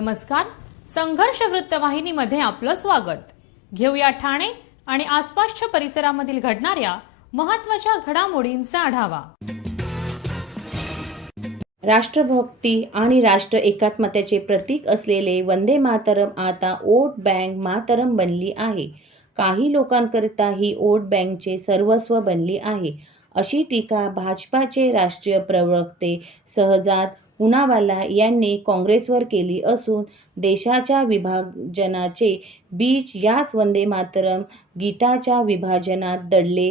नमस्कार. संघर्ष वृत्तवाहिनीमध्ये आपलं स्वागत. घेऊया ठाणे आणि आसपासच्या परिसरामधील घडणाऱ्या महत्त्वाच्या घडामोडींचा आढावा. राष्ट्रभक्ती आणि राष्ट्र एकात्मतेचे प्रतीक असलेले वंदे मातरम आता वोट बँक मातरम बनली आहे. काही लोकांकरिता ही वोट बँकचे सर्वस्व बनली आहे, अशी टीका भाजपाचे राष्ट्रीय प्रवक्ते शहजाद पूनावाला यांनी काँग्रेसवर केली असून देशाच्या विभाजनाचे बीज याच वंदे मातरम गीताच्या विभाजनात दडले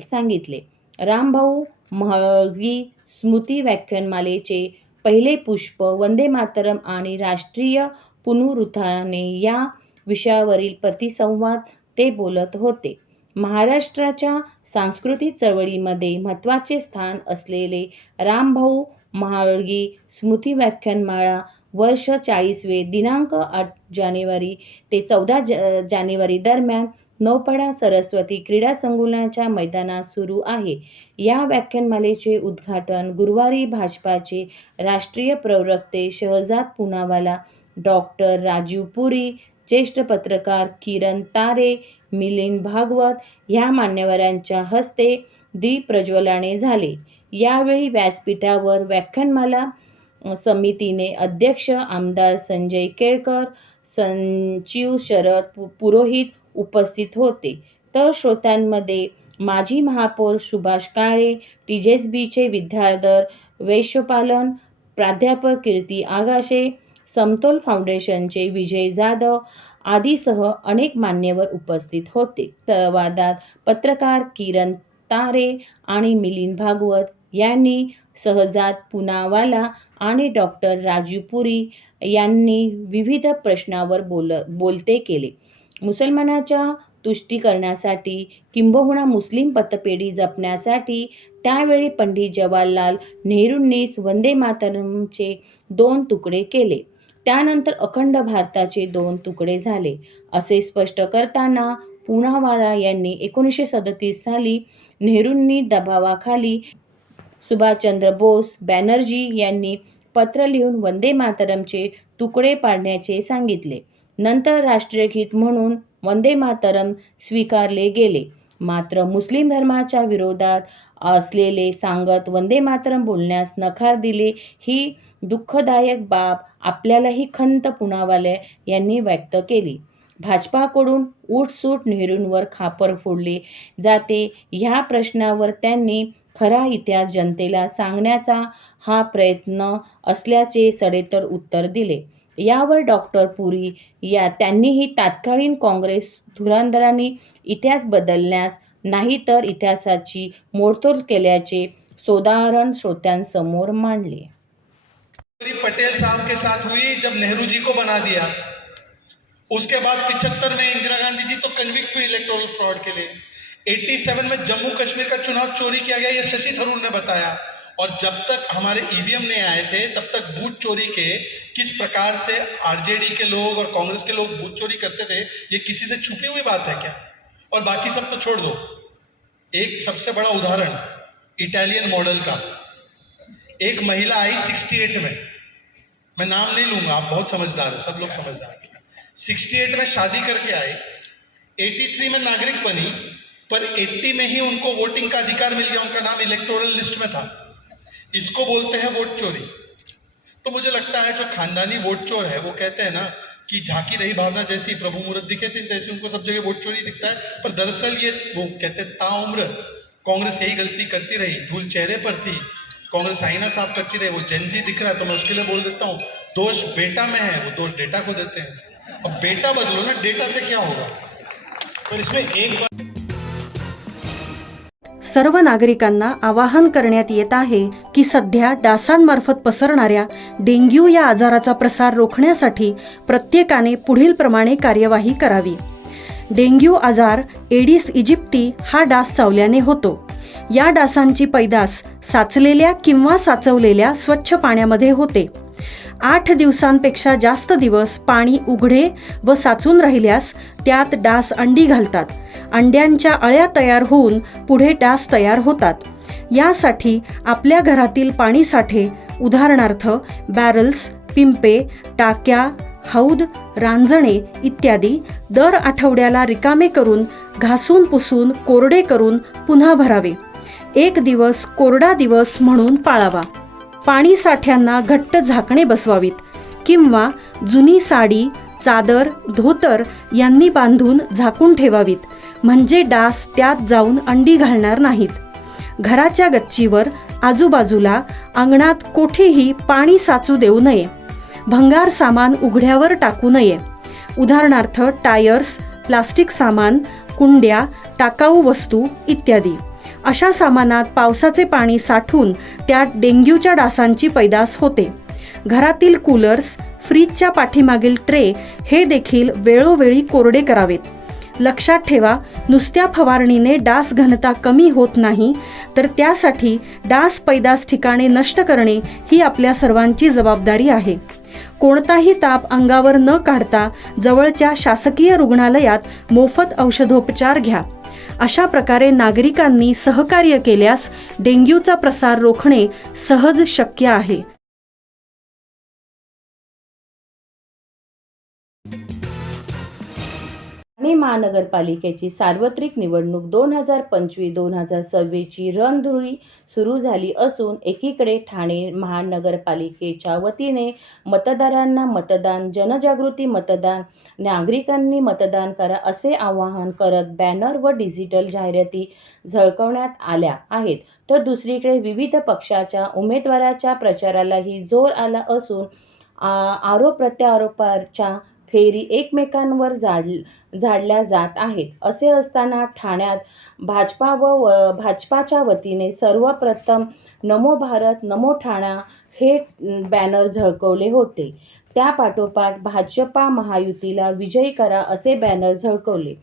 सांगितले. रामभाऊ म्हाळगी स्मृती व्याख्यानमालेचे पहिले पुष्प वंदे मातरम आणि राष्ट्रीय पुनरुत्थाने या विषयावरील परिसंवाद ते बोलत होते. महाराष्ट्राच्या सांस्कृतिक चळवळीमध्ये महत्त्वाचे स्थान असलेले रामभाऊ म्हाळगी स्मृती व्याख्यानमाला वर्ष 40वे दिनांक 8 जानेवारी ते 14 जानेवारी दरम्यान नौपाडा सरस्वती क्रीडा संकुलाच्या मैदानात सुरू आहे. या व्याख्यानमालेचे उद्घाटन गुरुवारी भाजपाचे राष्ट्रीय प्रवक्ते शहजाद पूनावाला, डॉक्टर राजीव पुरी, ज्येष्ठ पत्रकार किरण तारे, मिलिंद भागवत ह्या मान्यवरांच्या हस्ते दीपप्रज्वलनाने झाले. यावेळी व्यासपीठावर व्याख्यानमाला समितीने अध्यक्ष आमदार संजय केळकर, सचिव शरद पुरोहित उपस्थित होते. तर श्रोत्यांमध्ये माजी महापौर सुभाष काळे, टीजेएसबीचे विद्याधर वैश्यपालन, प्राध्यापक कीर्ती आगाशे, समतोल फाउंडेशनचे विजय जाधव आदीसह अनेक मान्यवर उपस्थित होते. संवादात पत्रकार किरण तारे आणि मिलिंद भागवत यांनी शहजाद पूनावाला आणि डॉक्टर राजीव पुरी यांनी विविध प्रश्नांवर बोलते केले. मुसलमानांच्या तुष्टीकरणासाठी किंबहुना मुस्लिम पतपेढी जपण्यासाठी त्यावेळी पंडित जवाहरलाल नेहरूंनीच वंदे मातरमचे 2 तुकडे केले. त्यानंतर अखंड भारताचे 2 तुकडे झाले, असे स्पष्ट करताना पूनावाला यांनी 1937 साली नेहरूंनी दबावाखाली सुभाषचंद्र बोस बॅनर्जी यांनी पत्र लिहून वंदे मातरमचे तुकडे पाडण्याचे सांगितले. नंतर राष्ट्रगीत म्हणून वंदे मातरम स्वीकारले गेले. मात्र मुस्लिम धर्माच्या विरोधात असलेले सांगत वंदे मातरम बोलण्यास नकार दिले. ही दुःखदायक बाब आपल्यालाही खंत पूनावाला यांनी व्यक्त केली. भाजपाकडून उठसूट नेहरूंवर खापर फोडले जाते ह्या प्रश्नावर त्यांनी खरा इतिहास जनतेला सांगण्याचा हा प्रयत्न असल्याचे सडेतोड उत्तर दिले. यावर डॉक्टर पुरी त्यांनीही तत्कालीन काँग्रेस धुरंधरांनी इतिहास बदलण्यास नाही तर इतिहासाची मोडतोड केल्याचे सोदाहरण श्रोत्यांसमोर मांडले. पटेल साहब के साथ हुई जब नेहरू जी को बना दिया. उसके बाद 75 में इंदिरा गांधी जी तो कन्विक्ट हुई इलेक्टोरल फ्रॉड के लिए. 87 में जम्मू कश्मीर का चुनाव चोरी किया गया, ये शशि थरूर ने बताया. और जब तक हमारे ईवीएम नहीं आए थे तब तक बूथ चोरी के किस प्रकार से आरजेडी के लोग और कांग्रेस के लोग बूथ चोरी करते थे, ये किसी से छुपी हुई बात है क्या? और बाकी सब तो छोड़ दो. एक सबसे बड़ा उदाहरण इटालियन मॉडल का. एक महिला आई 68 में, मैं नाम नहीं लूंगा, आप बहुत समझदार है, सब लोग समझदार. 68 में शादी करके आई, 83 में नागरिक बनी, पर 80 में ही उनको वोटिंग का अधिकार मिल गया, उनका नाम इलेक्टोरल लिस्ट में था. इसको बोलते हैं वोट चोरी. तो मुझे लगता है जो खानदानी वोट चोर है वो कहते हैं ना कि झांकी रही भावना जैसी प्रभु मुहूर्त दिखे थे तैसे उनको सब जगह वोट चोरी दिखता है. पर दरअसल ये वो कहते हैं ताउम्र कांग्रेस यही गलती करती रही. धूल चेहरे पर थी, कांग्रेस आईना साफ करती रही. वो जेनजी दिख रहा है तो मैं उसके लिए बोल देता हूँ, दोष बेटा में है, वो दोष डेटा को देते हैं. अब बेटा बदलो ना, डेटा से क्या होगा. पर इसमें एक सर्व नागरिकांना आवाहन करण्यात येत आहे की सध्या डासांमार्फत पसरणाऱ्या डेंग्यू या आजाराचा प्रसार रोखण्यासाठी प्रत्येकाने पुढीलप्रमाणे कार्यवाही करावी. डेंग्यू आजार एडिस इजिप्ती हा डास चावल्याने होतो. या डासांची पैदास साचलेल्या किंवा साचवलेल्या स्वच्छ पाण्यामध्ये होते. 8 दिवसांपेक्षा जास्त दिवस पाणी उघडे व साचून राहिल्यास त्यात डास अंडी घालतात. अंड्यांच्या अळ्या तयार होऊन पुढे डास तयार होतात. यासाठी आपल्या घरातील पाणी साठे उदाहरणार्थ बॅरल्स, पिंपे, टाक्या, हौद, रांजणे इत्यादी दर आठवड्याला रिकामे करून घासून पुसून कोरडे करून पुन्हा भरावे. 1 दिवस कोरडा दिवस म्हणून पाळावा. पाणी साठ्यांना घट्ट झाकणे बसवावीत किंवा जुनी साडी, चादर, धोतर यांनी बांधून झाकून ठेवावीत, म्हणजे डास त्यात जाऊन अंडी घालणार नाहीत. घराच्या गच्चीवर, आजूबाजूला, अंगणात कोठेही पाणी साचू देऊ नये. भंगार सामान उघड्यावर टाकू नये. उदाहरणार्थ टायर्स, प्लास्टिक सामान, कुंड्या, टाकाऊ वस्तू इत्यादी. अशा सामानात पावसाचे पाणी साठून त्यात डेंग्यूच्या डासांची पैदास होते. घरातील कूलर्स, फ्रीजच्या पाठीमागील ट्रे हे देखील वेळोवेळी कोरडे करावेत. लक्षात ठेवा, नुसत्या फवारणीने डास घनता कमी होत नाही, तर त्यासाठी डास पैदास ठिकाणे नष्ट करणे ही आपल्या सर्वांची जबाबदारी आहे. कोणताही ताप अंगावर न काढता जवळच्या शासकीय रुग्णालयात मोफत औषधोपचार घ्या. अशा प्रकारे नागरिकांनी सहकार्य केल्यास डेंग्यूचा प्रसार रोखणे सहज शक्य आहे. ठाणे महानगरपालिकेची सार्वत्रिक निवडणूक 2025-2026 ची रणधुळी सुरू झाली असून एकीकडे ठाणे महानगरपालिकेच्या वतीने मतदारांना मतदान, जनजागृती मतदान, नागरिकांनी मतदान करा असे आवाहन करत बॅनर व डिजिटल जाहिराती झळकवण्यात आल्या आहेत, तर दुसरीकडे विविध पक्षाच्या उमेदवाराच्या प्रचारालाही जोर आला असून आरोप प्रत्यारोपाच्या फेरी एकमेकांवर झाडल्या जात आहेत. असे असताना ठाण्यात भाजपाच्या वतीने सर्वप्रथम नमो भारत, नमो ठाणा हे बॅनर झळकवले होते. त्यापाठोपाठ भाजपा महायुतीला विजयी करा असे बॅनर झळकवले.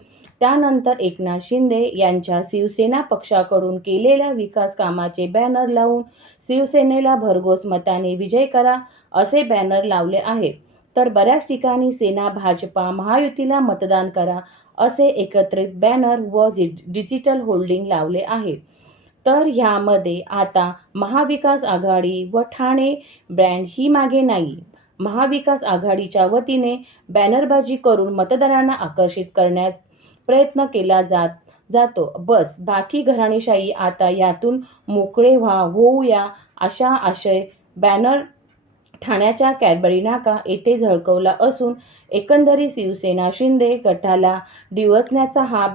त्यानंतर एकनाथ शिंदे यांच्या शिवसेना पक्षाकडून केलेल्या विकास कामाचे बॅनर लावून शिवसेनेला भरघोस मताने विजय करा असे बॅनर लावले आहेत. तर बऱ्याच ठिकाणी सेना भाजपा महायुतीला मतदान करा असे एकत्रित बॅनर व डिजिटल होर्डिंग लावले आहेत. तर ह्यामध्ये आता महाविकास आघाडी व ठाणे ब्रँड ही मागे नाही. महाविकास आघाडीच्या वतीने बॅनरबाजी करून मतदारांना आकर्षित करण्यात प्रयत्न केला जातो. बस बाकी घराणेशाही आता यातून मोकळे होऊया अशा आशय बॅनर ठाण्याच्या कॅडबरी नाका येथे झळकवला असून एकंदरीत शिवसेना शिंदे गटाला डिवचण्याचा हा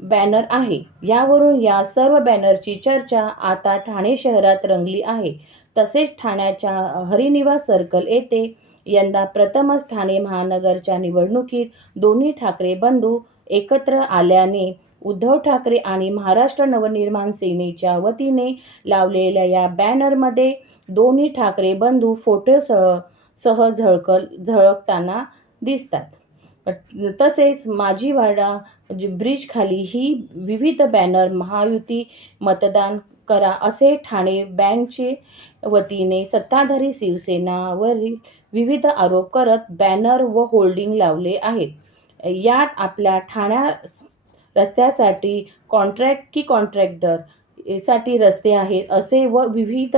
बॅनर आहे. यावरून या सर्व बॅनरची चर्चा आता ठाणे शहरात रंगली आहे. तसेच ठाण्याच्या हरिनिवास सर्कल येथे यंदा प्रथमच ठाणे महानगरच्या निवडणुकीत दोन्ही ठाकरे बंधू एकत्र आल्याने उद्धव ठाकरे आणि महाराष्ट्र नवनिर्माण सेनेच्या वतीने लावलेल्या या बॅनरमध्ये दोन्ही ठाकरे बंधू फोटोसह झळकताना दिसतात. तसेच माजीवाडा ब्रिज खाली ही विविध बॅनर महायुती मतदान करा असे ठाणे बँडचे वतीने सत्ताधारी शिवसेनावरील विविध आरोप करत बॅनर व होर्डिंग लावले आहेत. यात आपल्या ठाण्या रस्त्यासाठी कॉन्ट्रॅक्टर साठी रस्ते आहेत असे व विविध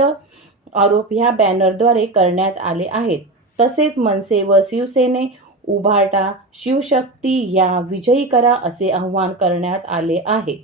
आरोप ह्या बॅनरद्वारे करण्यात आले आहेत. तसेच मनसे व शिवसेने उभाटा शिवशक्ती या विजयी करा असे आवाहन करण्यात आले आहे.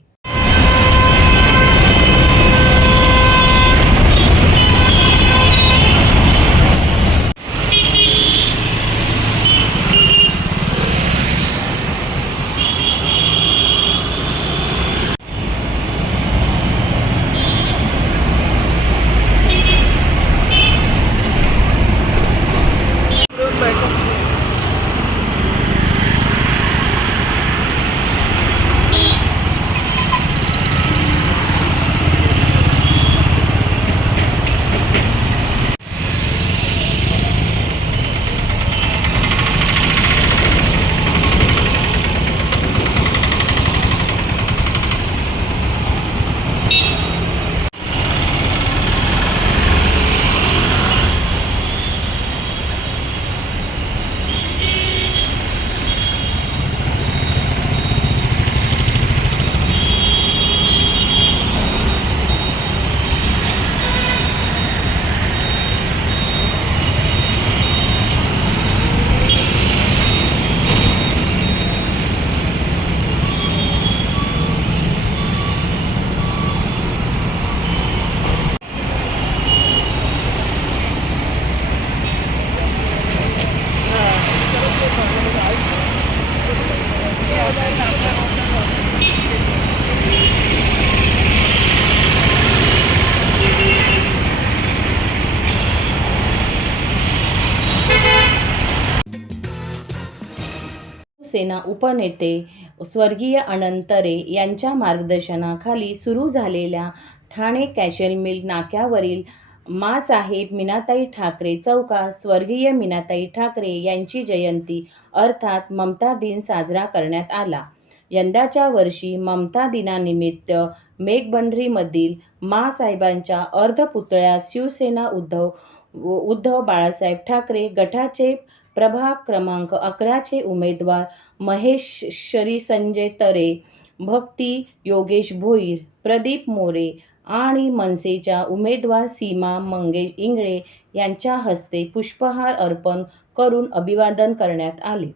शिवसेना उपनेते स्वर्गीय अनंतरे यांच्या मार्गदर्शनाखाली सुरू झालेल्या ठाणे कॅशल मिल नाक्यावरील माँसाहेब मीनाताई ठाकरे चौकात स्वर्गीय मीनाताई ठाकरे यांची जयंती अर्थात ममता दिन साजरा करण्यात आला. यंदाच्या वर्षी ममता दिनानिमित्त मेघबंडरीमधील माँसाहेबांच्या अर्धपुतळ्यास शिवसेना उद्धव बाळासाहेब ठाकरे गटाचे प्रभाग क्रमांक 11चे उमेदवार महेश्वरी संजय तरे, भक्ती योगेश भोईर, प्रदीप मोरे आणि मनसेच्या उमेदवार सीमा मंगेश इंगळे यांच्या हस्ते पुष्पहार अर्पण करून अभिवादन करण्यात आले.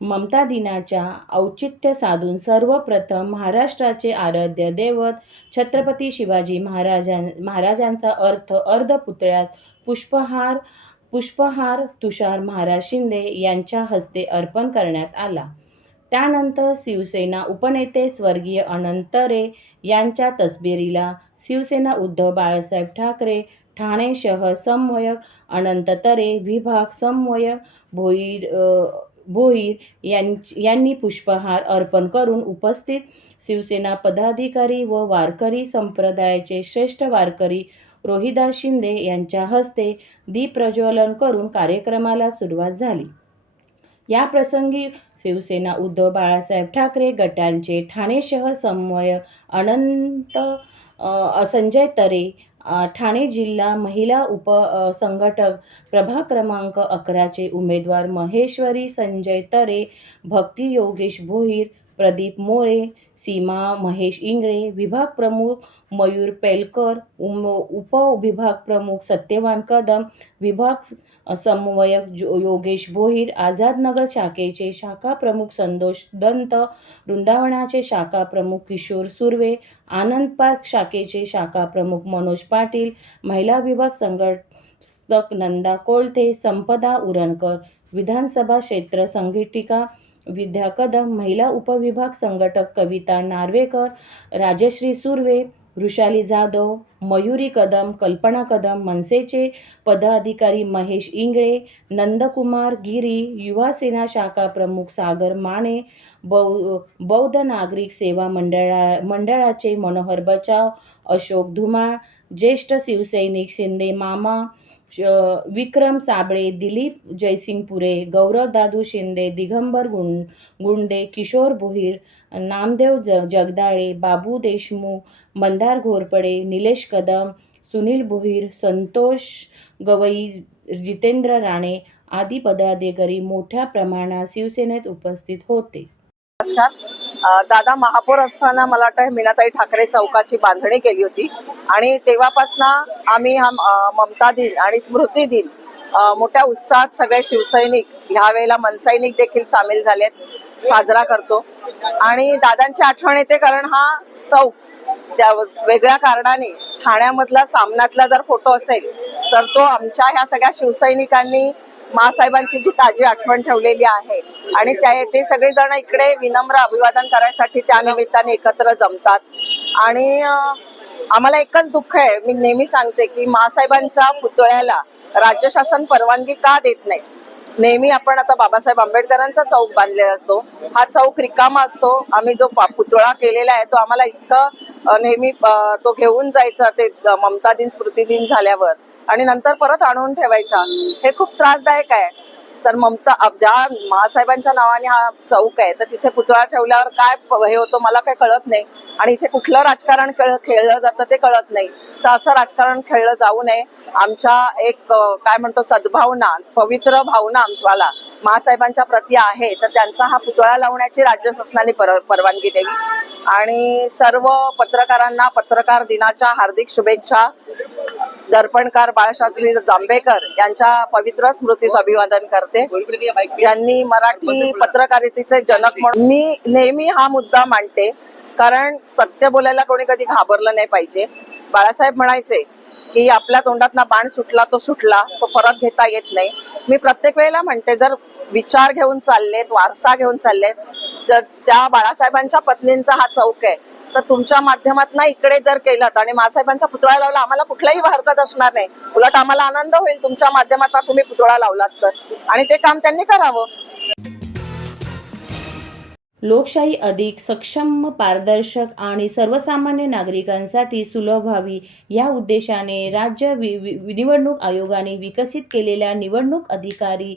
ममता दिनाच्या औचित्य साधून सर्वप्रथम महाराष्ट्राचे आराध्य दैवत छत्रपती शिवाजी महाराजांचा अर्धपुतळ्यास पुष्पहार तुषार महाराज शिंदे यांच्या हस्ते अर्पण करण्यात आला. त्यानंतर शिवसेना उपनेते स्वर्गीय अनंतरे यांच्या तसबिरीला शिवसेना उद्धव बाळासाहेब ठाकरे ठाणे शहर समन्वयक अनंत तरे, विभाग समन्वयक भोईर यांनी पुष्पहार अर्पण करून उपस्थित शिवसेना पदाधिकारी व वारकरी संप्रदायाचे श्रेष्ठ वारकरी रोहिदास शिंदे यांच्या हस्ते दीपप्रज्वलन करून कार्यक्रमाला सुरुवात झाली. या प्रसंगी शिवसेना उद्धव बाळासाहेब ठाकरे गटांचे ठाणे शहर समन्वयक संजय तरे, ठाणे जिल्हा महिला उपसंघटक प्रभाग क्रमांक 11चे उमेदवार महेश्वरी संजय तरे, भक्ती योगेश भोईर, प्रदीप मोरे, सीमा महेश इंगळे, विभाग प्रमुख मयूर पेलकर, उपविभाग प्रमुख सत्यवान कदम, विभाग समन्वयक योगेश भोईर, आझादनगर शाखेचे शाखा प्रमुख संतोष दंत, वृंदावनाचे शाखा प्रमुख किशोर सुर्वे, आनंद पार्क शाखेचे शाखा प्रमुख मनोज पाटील, महिला विभाग संघटक नंदा कोळथे, संपदा उरणकर, विधानसभा क्षेत्र संघटिका विद्या कदम, महिला उपविभाग संघटक कविता नार्वेकर, राजश्री सुर्वे, वृषाली जाधव, मयुरी कदम, कल्पना कदम, मनसेचे पदाधिकारी महेश इंगळे, नंदकुमार गिरी, युवा सेना शाखा प्रमुख सागर माने, बौद्ध नागरिक सेवा मंडळाचे मनोहर बचाव, अशोक धुमाळ, ज्येष्ठ शिवसैनिक शिंदे मामा, विक्रम साबळे, दिलीप जयसिंगपुरे, गौरव दादू शिंदे, दिगंबर गुंडे, किशोर भोईर, नामदेव जगदाळे, बाबू देशमुख, मंदार घोरपडे, निलेश कदम, सुनील भोईर, संतोष गवई, जितेंद्र राणे आदी पदाधिकारी मोठ्या प्रमाणात शिवसेनेत उपस्थित होते. नमस्कार. दादा महापौर असताना मला वाटतं मीनाताई ठाकरे चौकाची बांधणी केली होती आणि तेव्हापासून आम्ही हा ममता दिन आणि स्मृती दिन मोठ्या उत्साहात सगळे शिवसैनिक ह्या वेळेला मनसैनिक देखील सामील झालेत साजरा करतो. आणि दादांची आठवण येते कारण हा चौक त्या वेगळ्या कारणाने ठाण्यामधला सामन्यातला जर फोटो असेल तर तो आमच्या ह्या सगळ्या शिवसैनिकांनी माँसाहेबांची जी ताजी आठवण ठेवलेली आहे आणि ते सगळेजण इकडे विनम्र अभिवादन करायसाठी त्या निमित्ताने एकत्र जमतात. आणि आम्हाला एकच दुःख आहे, मी नेहमी सांगते की माँसाहेबांच्या पुतळ्याला राज्य शासन परवानगी का देत नाही. नेहमी आपण आता बाबासाहेब आंबेडकरांचा चौक बांधलेला असतो, हा चौक रिकामा असतो. आम्ही जो पुतळा केलेला आहे तो आम्हाला इतकं नेहमी तो घेऊन जायचा ते ममता दिन स्मृती दिन झाल्यावर आणि नंतर परत आणून ठेवायचा, हे खूप त्रासदायक आहे. तर ज्या माँसाहेबांच्या नावाने हा चौक आहे तर तिथे पुतळा ठेवल्यावर काय हे होतं मला काही कळत नाही आणि इथे कुठलं राजकारण खेळलं जातं ते कळत नाही. तर असं राजकारण खेळलं जाऊ नये. आमच्या एक काय म्हणतो सद्भावना, पवित्र भावना आम्हाला माँसाहेबांच्या प्रती आहे, तर त्यांचा हा पुतळा लावण्याची राज्य शासनाने परवानगी द्यावी. आणि सर्व पत्रकारांना पत्रकार दिनाच्या हार्दिक शुभेच्छा. दर्पणकार बाळशास्त्री जांभेकर यांच्या पवित्र स्मृतीस अभिवादन करते, ज्यांनी मराठी पत्रकारितेचे जनक म्हणून. मी नेहमी हा मुद्दा मांडते कारण सत्य बोलायला कोणी कधी घाबरलं नाही पाहिजे. बाळासाहेब म्हणायचे की आपल्या तोंडात ना बाण सुटला तो सुटला, तो परत घेता येत नाही. मी प्रत्येक वेळेला म्हणते जर विचार घेऊन चाललेत, वारसा घेऊन चाललेत, जर त्या बाळासाहेबांच्या पत्नींचा हा चौक आहे तर तुमच्या माध्यमातून इकडे जर केलं आणि माँसाहेबांचा पुतळा लावला आम्हाला कुठलाही हरकत असणार नाही. उलट आम्हाला आनंद होईल तुमच्या माध्यमातून तुम्ही पुतळा लावलात तर, आणि ते काम त्यांनी करावं. लोकशाही अधिक सक्षम, पारदर्शक आणि सर्वसामान्य नागरिकांसाठी सुलभ व्हावी या उद्देशाने राज्य निवडणूक आयोगाने विकसित केलेल्या निवडणूक अधिकारी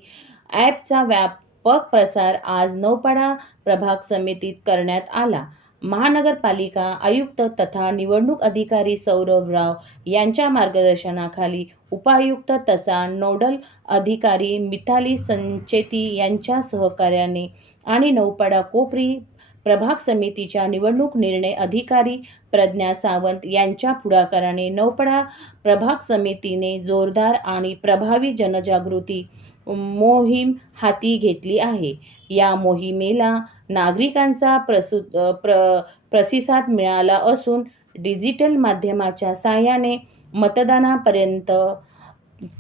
ॲपचा व्यापक प्रसार आज नौपाडा प्रभाग समितीत करण्यात आला. महानगरपालिका आयुक्त तथा निवडणूक अधिकारी सौरभ राव यांच्या मार्गदर्शनाखाली उपायुक्त तथा नोडल अधिकारी मिताली संचेती यांच्या सहकार्याने आणि नौपाडा कोपरी प्रभाग समितीच्या निवडणूक निर्णय अधिकारी प्रज्ञा सावंत यांच्या पुढाकाराने नौपाडा प्रभाग समितीने जोरदार आणि प्रभावी जनजागृती मोहीम हाती घेतली आहे. या मोहिमेला नागरिकांचा प्रतिसाद मिळाला असून डिजिटल माध्यमाच्या साहाय्याने मतदानापर्यंत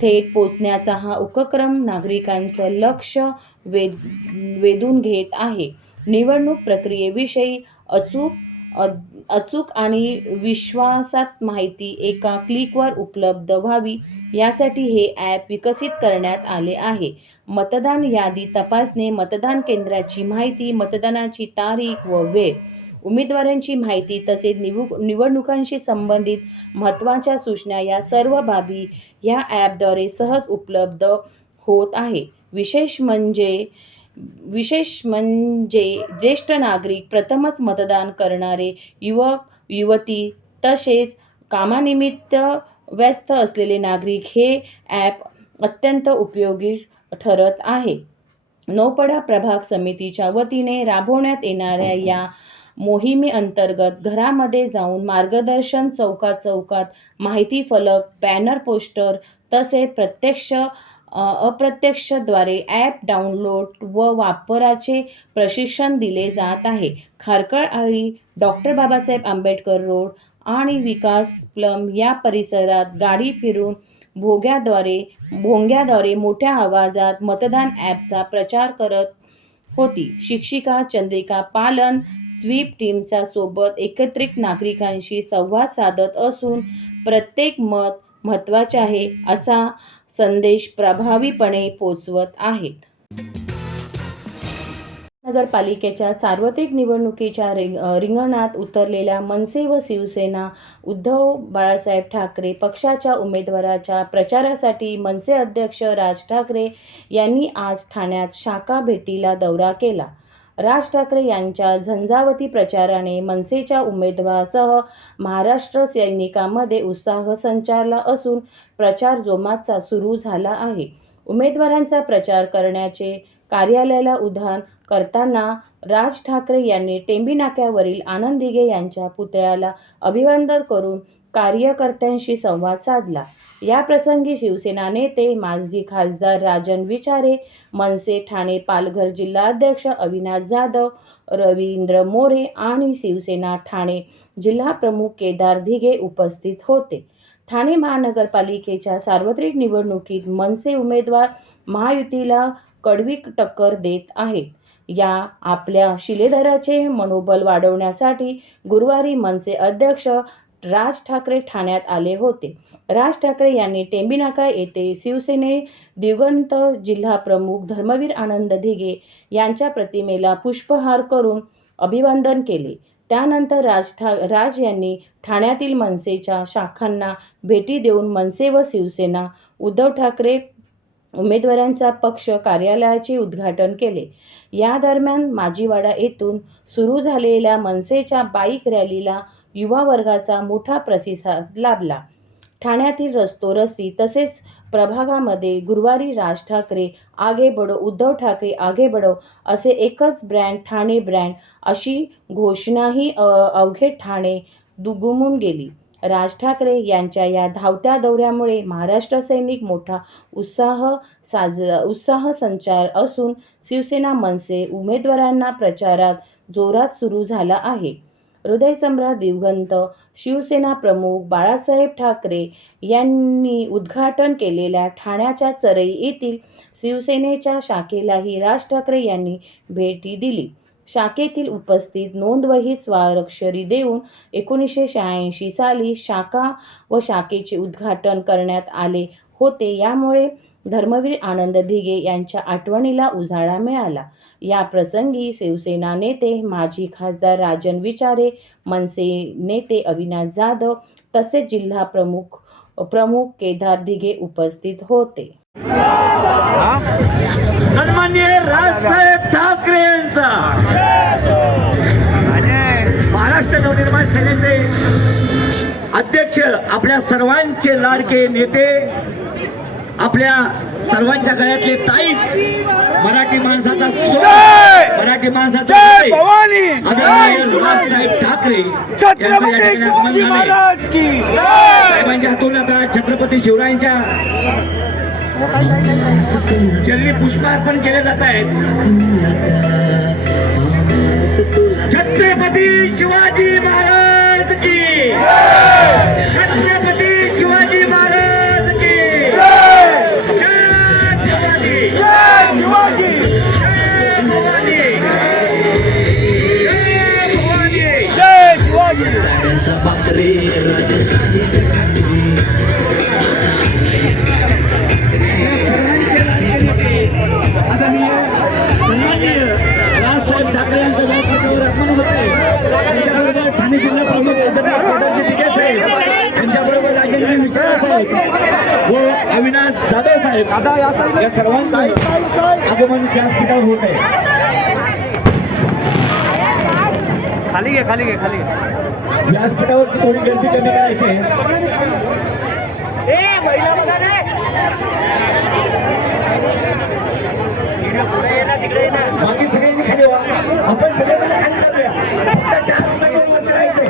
थेट पोहोचण्याचा हा उपक्रम नागरिकांचं लक्ष वेधून घेत आहे. निवडणूक प्रक्रियेविषयी अचूक आणि विश्वासात माहिती एका क्लिकवर उपलब्ध व्हावी यासाठी हे ॲप विकसित करण्यात आले आहे. मतदान यादी तपासणे, मतदान केंद्राची माहिती, मतदानाची तारीख व वेळ, उमेदवारांची माहिती तसेच निवडणुकांशी संबंधित महत्त्वाच्या सूचना या सर्व बाबी या ॲपद्वारे सहज उपलब्ध होत आहे. विशेष म्हणजे ज्येष्ठ नागरिक, प्रथमच मतदान करणारे युवक युवती तसेच कामानिमित्त व्यस्त असलेले नागरिक हे ॲप अत्यंत उपयोगी ठरत आहे. नौपाडा प्रभाग समितीच्या वतीने राबवण्यात येणाऱ्या या मोहिमेअंतर्गत घरामध्ये जाऊन मार्गदर्शन, चौकात माहिती फलक, बॅनर, पोस्टर तसेच अप्रत्यक्षद्वारे ॲप डाउनलोड व वापराचे प्रशिक्षण दिले जात आहे. खारकळ आळी, डॉक्टर बाबासाहेब आंबेडकर रोड आणि विकास प्लम या परिसरात गाडी फिरून भोंग्याद्वारे मोठ्या आवाजात मतदान ॲपचा प्रचार करत होती. शिक्षिका चंद्रिका पालन स्वीप टीमच्या सोबत एकत्रित नागरिकांशी संवाद साधत असून प्रत्येक मत महत्त्वाचे आहे असा संदेश प्रभावीपणे पोचवत आहेत. नगरपालिकेच्या सार्वत्रिक निवडणुकीच्या रिंगणात उतरलेल्या मनसे व शिवसेना उद्धव बाळासाहेब ठाकरे पक्षाच्या उमेदवाराच्या प्रचारासाठी मनसे अध्यक्ष राज ठाकरे यांनी आज ठाण्यात शाखा भेटीला दौरा केला. राज ठाकरे यांच्या झंझावती प्रचाराने मनसेच्या उमेदवारासह महाराष्ट्र सैनिकांमध्ये उत्साह संचारला असून प्रचार जोमात सुरू झाला आहे. उमेदवारांचा प्रचार करण्याचे कार्यालयाला उद्यान करताना राज ठाकरे यांनी टेंबी नाक्यावरील आनंद दिघे यांच्या पुतळ्याला अभिवादन करून कार्यकर्त्यांशी संवाद साधला. याप्रसंगी शिवसेना नेते माजी खासदार राजन विचारे, मनसे ठाणे पालघर जिल्हाध्यक्ष अविनाश जाधव, रवींद्र मोरे आणि शिवसेना ठाणे जिल्हाप्रमुख केदार दिघे उपस्थित होते. ठाणे महानगरपालिकेच्या सार्वत्रिक निवडणुकीत मनसे उमेदवार महायुतीला कडवी टक्कर देत आहेत. या आपल्या शिलेदाराचे मनोबल वाढवण्यासाठी गुरुवारी मनसे अध्यक्ष राज ठाकरे ठाण्यात आले होते. राज ठाकरे यांनी टेंबी नाका येथे शिवसेने दिवंगत जिल्हाप्रमुख धर्मवीर आनंद दिघे यांच्या प्रतिमेला पुष्पहार करून अभिवादन केले. त्यानंतर राज यांनी ठाण्यातील मनसेच्या शाखांना भेटी देऊन मनसे व शिवसेना उद्धव ठाकरे उमेदवारांच्या पक्ष कार्यालयाचे उद्घाटन केले. या दरम्यान माजीवाडा येथून सुरू झालेल्या मनसेच्या बाईक रॅलीला युवा वर्गाचा मोठा प्रतिसाद लाभला. ठाण्यातील रस्ते तसेच प्रभागामध्ये गुरुवारी राज ठाकरे आगे बढो, उद्धव ठाकरे आगे बढो असे एकच ब्रँड ठाणे ब्रँड अशी घोषणाही अवघे ठाणे दुमदुमून गेली. राज ठाकरे यांच्या या धावत्या दौऱ्यामुळे महाराष्ट्र सैनिक मोठा उत्साह संचार असून शिवसेना मनसे उमेदवारांना प्रचारात जोरात सुरू झाला आहे. हृदयसम्राट दिवंगत शिवसेना प्रमुख बाळासाहेब ठाकरे यांनी उद्घाटन केलेल्या ठाण्याच्या चरई येथील शिवसेनेच्या शाखेलाही राज ठाकरे यांनी भेटी दिली. शाखेतील उपस्थित नोंदवहीत स्वाक्षरी देऊन 1986 साली शाखा व शाखेचे उद्घाटन करण्यात आले होते. यामुळे धर्मवीर आनंद दिघे यांच्या आठवणीला उजाळा मिळाला. या प्रसंगी शिवसेना नेते माजी खासदार राजन विचारे, मनसे नेते अविनाश जाधव तसेच जिल्हा प्रमुख केदार दिघे उपस्थित होते. सन्माननीय राजसाहेब ठाकरे यांचा महाराष्ट्र नवनिर्माण सेनेचे अध्यक्ष, आपल्या सर्वांचे लाडके नेते, आपल्या सर्वांच्या गळ्यातले ताईत, मराठी माणसाचा मराठी माणसाचा आदरणीय राजसाहेब ठाकरे साहेबांच्या हातून आता छत्रपती शिवरायांच्या चरणी पुष्पार्पण केले जात आहेत. छत्रपती शिवाजी महाराज की, छत्रपती शिवाजी महाराज की जय शिवाजी, जय भवानी, जय भवानी, जय शिवाजी. साऱ्यांचा बापरे सन्माननीय राजसाहेब ठाकरे यांचं व्यासपीठावर आगमन होते. त्यांच्याबरोबर ठाणे जिल्हा प्रमुख केदारजी दिघे साहेब, त्यांच्याबरोबर राजेंद्र विचारे साहेब व अविनाश जाधव साहेब या सर्वांचं आगमन व्यासपीठावर होत आहे. खाली घे, खाली घे, खाली घे. व्यासपीठावरची थोडी गर्दी कमी करायची आहे. बाकी सगळ्यांनी खाली व्हा. आपण सगळेजण खाली जाऊया. फक्त 4 उमेदवार वरती राहायचे,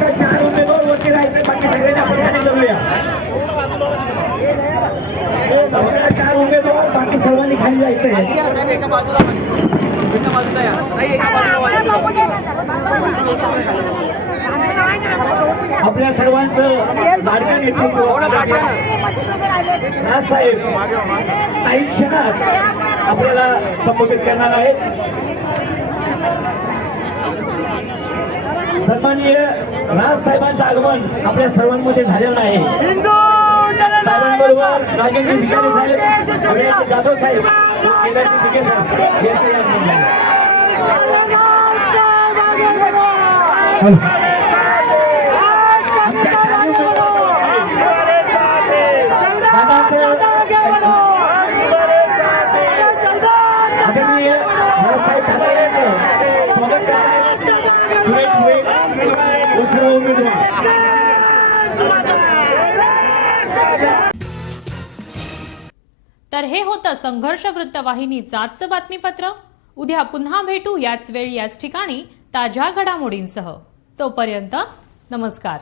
फक्त 4 उमेदवार वरती राहायचे. बाकी सगळ्यांनी आपण खाली जाऊया. फक्त 4 उमेदवार, बाकी सर्वांनी खाली जायचंय. आपल्या सर्वांचं लाडकं नेतृत्व राजसाहेब काही क्षणात आपल्याला संबोधित करणार आहेत. सन्माननीय राजसाहेबांचं आगमन आपल्या सर्वांमध्ये झालेलं आहे. साहेबांबरोबर राजेंद्र विचारे साहेब, अविनाश जाधव साहेब, केदारजी दिघे साहेब आदरणीय राजसाहेब ठाकरे यांचं स्वागत सर्व उमेदवार. तर हे होतं संघर्ष वृत्तवाहिनीचं आजचं बातमीपत्र. उद्या पुन्हा भेटू याच वेळी याच ठिकाणी ताज्या घडामोडींसह. तोपर्यंत नमस्कार.